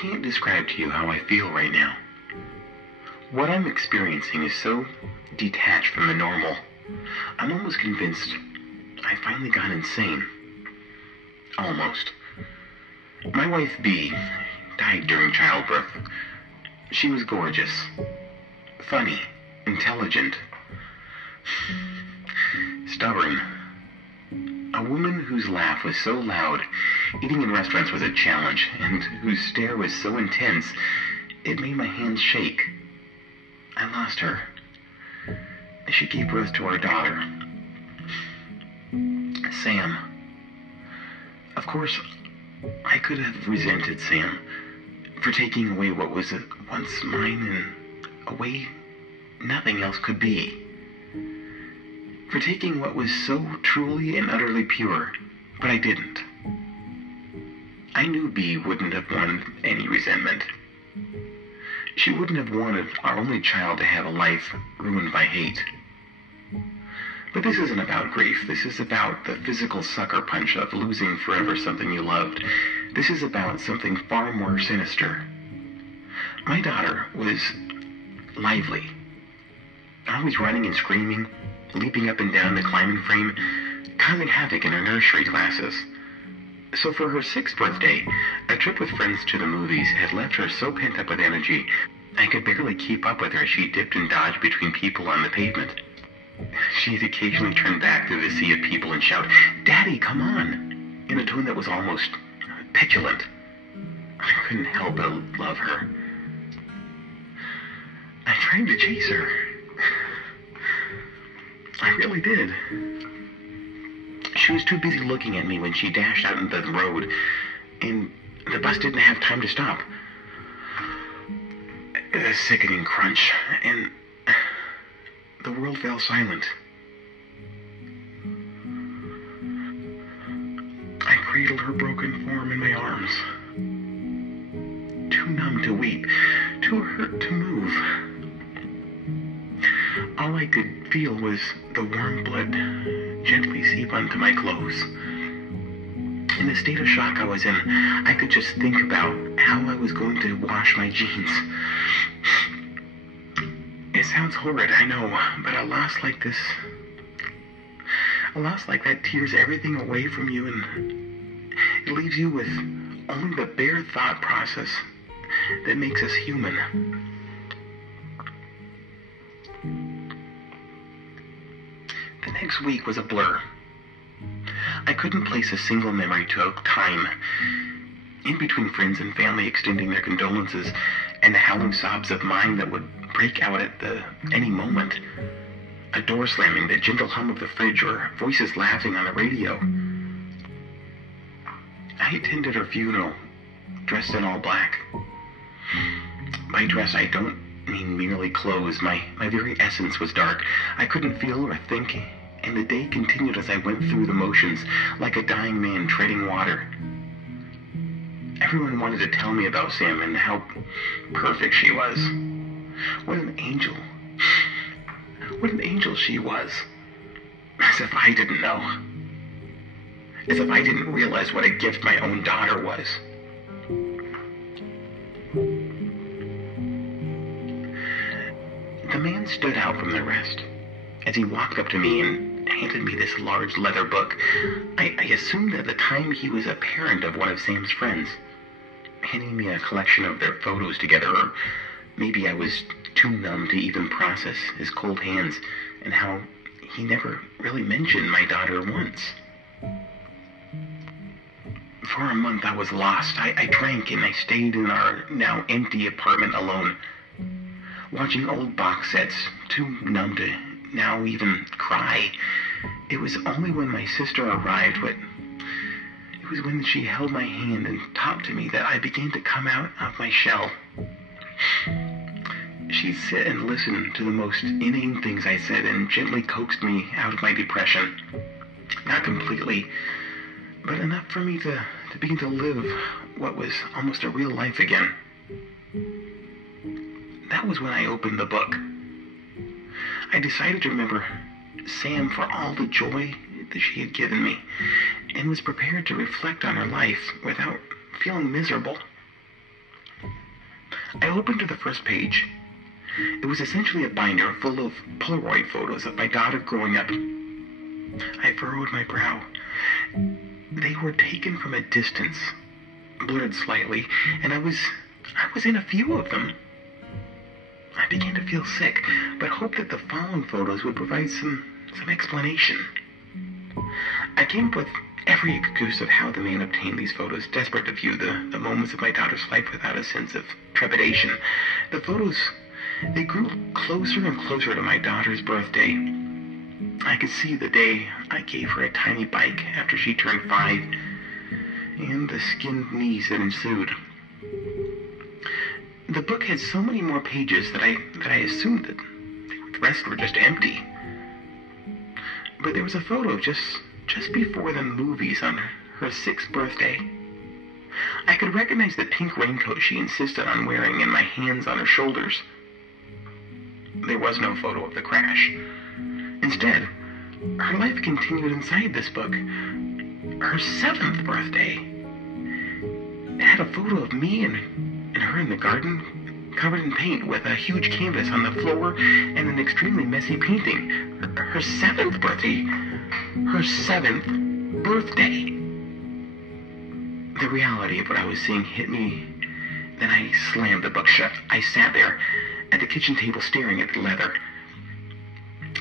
can't describe to you how I feel right now. What I'm experiencing is so detached from the normal. I'm almost convinced I finally gone insane. Almost. My wife, Bea, died during childbirth. She was gorgeous, funny, intelligent, stubborn. A woman whose laugh was so loud, eating in restaurants was a challenge, and whose stare was so intense, it made my hands shake. I lost her. She gave birth to our daughter, Sam. Of course, I could have resented Sam for taking away what was once mine in a way nothing else could be. For taking what was so truly and utterly pure, but I didn't. I knew Bea wouldn't have wanted any resentment. She wouldn't have wanted our only child to have a life ruined by hate. But this isn't about grief. This is about the physical sucker punch of losing forever something you loved. This is about something far more sinister. My daughter was lively, always running and screaming, leaping up and down the climbing frame, causing havoc in her nursery classes. So for her 6th birthday, a trip with friends to the movies had left her so pent up with energy, I could barely keep up with her as she dipped and dodged between people on the pavement. She'd occasionally turn back through the sea of people and shout, "Daddy, come on," in a tone that was almost petulant. I couldn't help but love her. I tried to chase her. I really did. She was too busy looking at me when she dashed out into the road, and the bus didn't have time to stop. A sickening crunch, and the world fell silent. I cradled her broken form in my arms, too numb to weep, too hurt to move. All I could feel was the warm blood gently seep onto my clothes. In the state of shock I was in, I could just think about how I was going to wash my jeans. It sounds horrid, I know, but a loss like this, a loss like that tears everything away from you, and it leaves you with only the bare thought process that makes us human. The next week was a blur. I couldn't place a single memory to a time. In between friends and family extending their condolences and the howling sobs of mine that would break out at any moment. A door slamming, the gentle hum of the fridge, or voices laughing on the radio. I attended her funeral, dressed in all black. By dress, I don't mean merely clothes. My very essence was dark. I couldn't feel or think, and the day continued as I went through the motions, like a dying man treading water. Everyone wanted to tell me about Sam and how perfect she was. What an angel. What an angel she was. As if I didn't know. As if I didn't realize what a gift my own daughter was. The man stood out from the rest as he walked up to me and handed me this large leather book. I assumed at the time he was a parent of one of Sam's friends, handing me a collection of their photos together, or maybe I was too numb to even process his cold hands and how he never really mentioned my daughter once. For a month I was lost. I drank and I stayed in our now empty apartment alone, watching old box sets, too numb to now even cry. It was only when my sister arrived, it was when she held my hand and talked to me, that I began to come out of my shell. She'd sit and listen to the most inane things I said and gently coaxed me out of my depression. Not completely, but enough for me to begin to live what was almost a real life again. That was when I opened the book. I decided to remember Sam for all the joy that she had given me, and was prepared to reflect on her life without feeling miserable. I opened to the first page. It was essentially a binder full of Polaroid photos of my daughter growing up. I furrowed my brow. They were taken from a distance, blurred slightly, and I was in a few of them. I began to feel sick, but hoped that the following photos would provide some explanation. I came up with every excuse of how the man obtained these photos, desperate to view the moments of my daughter's life without a sense of trepidation. The photos, they grew closer and closer to my daughter's birthday. I could see the day I gave her a tiny bike after she turned 5, and the skinned knees that ensued. The book had so many more pages that I assumed that the rest were just empty. But there was a photo just before the movies on her 6th birthday. I could recognize the pink raincoat she insisted on wearing and my hands on her shoulders. There was no photo of the crash. Instead, her life continued inside this book. Her 7th birthday. It had a photo of me and her in the garden, covered in paint, with a huge canvas on the floor and an extremely messy painting. Her 7th birthday. Her 7th birthday. The reality of what I was seeing hit me. Then I slammed the book shut. I sat there at the kitchen table staring at the leather.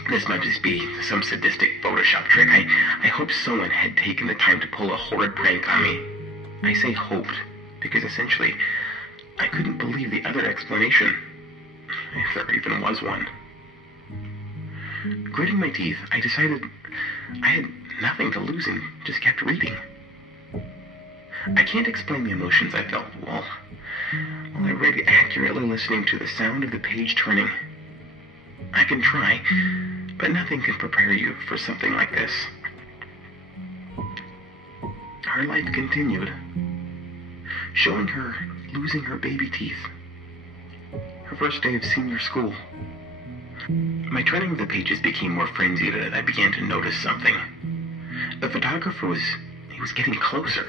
This might just be some sadistic Photoshop trick. I hoped someone had taken the time to pull a horrid prank on me. I say hoped, because essentially, I couldn't believe the other explanation, if there even was one. Gritting my teeth, I decided I had nothing to lose and just kept reading. I can't explain the emotions I felt while I read, accurately listening to the sound of the page turning. I can try, but nothing can prepare you for something like this. Her life continued, showing her losing her baby teeth. Her first day of senior school. My turning of the pages became more frenzied as I began to notice something. The photographer was getting closer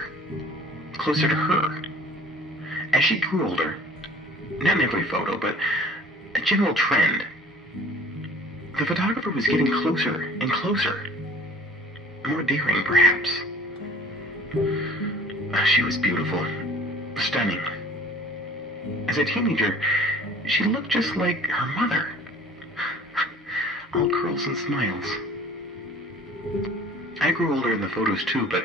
to her. As she grew older, not in every photo, but a general trend, the photographer was getting closer and closer. More daring, perhaps. She was beautiful, stunning. As a teenager, she looked just like her mother. All curls and smiles. I grew older in the photos too, but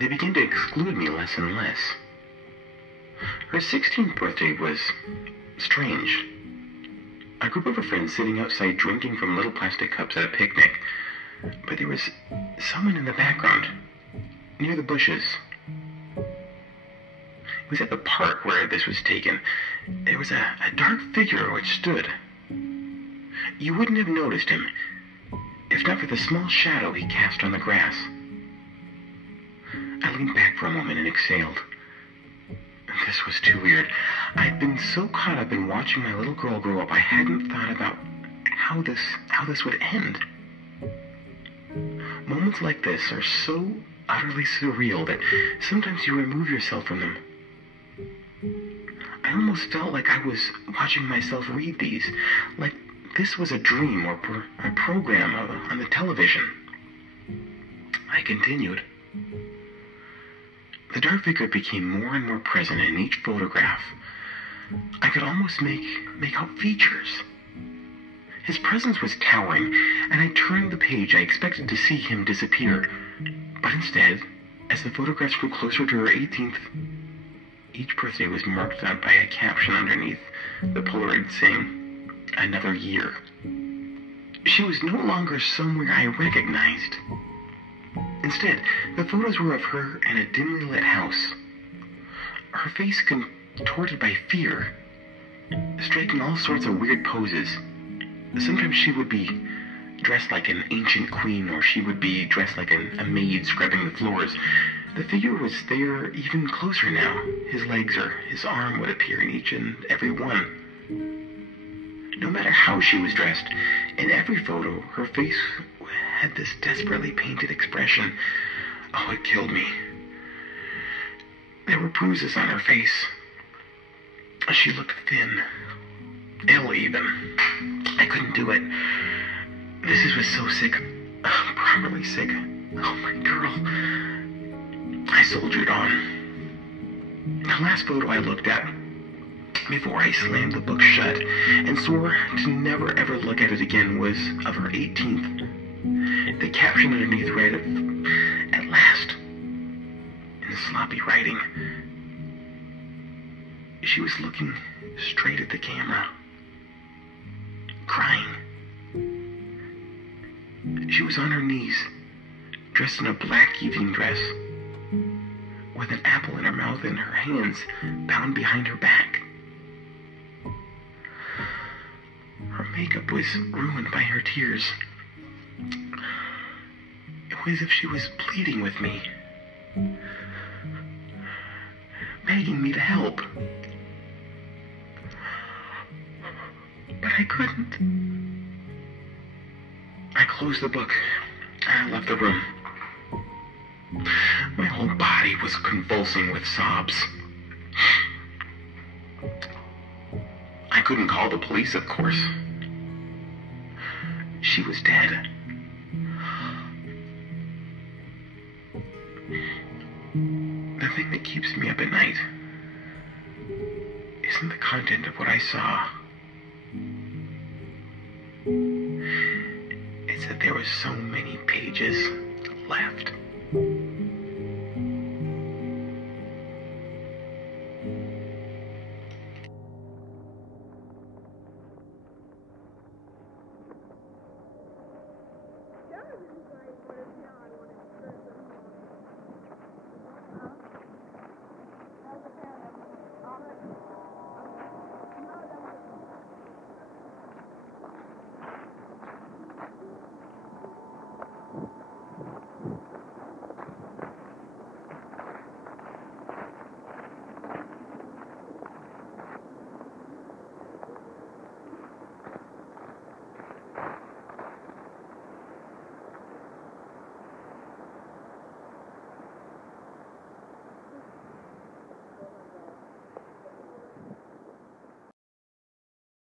they began to exclude me less and less. Her 16th birthday was strange. A group of her friends sitting outside drinking from little plastic cups at a picnic, but there was someone in the background, near the bushes. It was at the park where this was taken. There was a dark figure which stood. You wouldn't have noticed him, if not for the small shadow he cast on the grass. I leaned back for a moment and exhaled. This was too weird. I'd been so caught up in watching my little girl grow up, I hadn't thought about how this would end. Moments like this are so utterly surreal that sometimes you remove yourself from them. I almost felt like I was watching myself read these, like this was a dream or a program on the television. I continued. The dark figure became more and more present in each photograph. I could almost make out features. His presence was towering, and I turned the page. I expected to see him disappear. But instead, as the photographs grew closer to her 18th, each birthday was marked out by a caption underneath the Polaroid saying, "Another year." She was no longer somewhere I recognized. Instead, the photos were of her in a dimly lit house. Her face contorted by fear, striking all sorts of weird poses. Sometimes she would be dressed like an ancient queen, or she would be dressed like a maid scrubbing the floors. The figure was there even closer now. His legs or his arm would appear in each and every one. No matter how she was dressed, in every photo, her face had this desperately painted expression. Oh, it killed me. There were bruises on her face. She looked thin, ill even. I couldn't do it. This was so sick. Properly sick. Oh, my girl. I soldiered on. The last photo I looked at before I slammed the book shut and swore to never ever look at it again was of her 18th. The caption underneath read, "At last," in sloppy writing. She was looking straight at the camera, crying. She was on her knees, dressed in a black evening dress, with an apple in her mouth and her hands bound behind her back. Her makeup was ruined by her tears. It was as if she was pleading with me, begging me to help. But I couldn't. I closed the book and I left the room. My whole body was convulsing with sobs. I couldn't call the police, of course. She was dead. The thing that keeps me up at night isn't the content of what I saw. It's that there were so many pages left.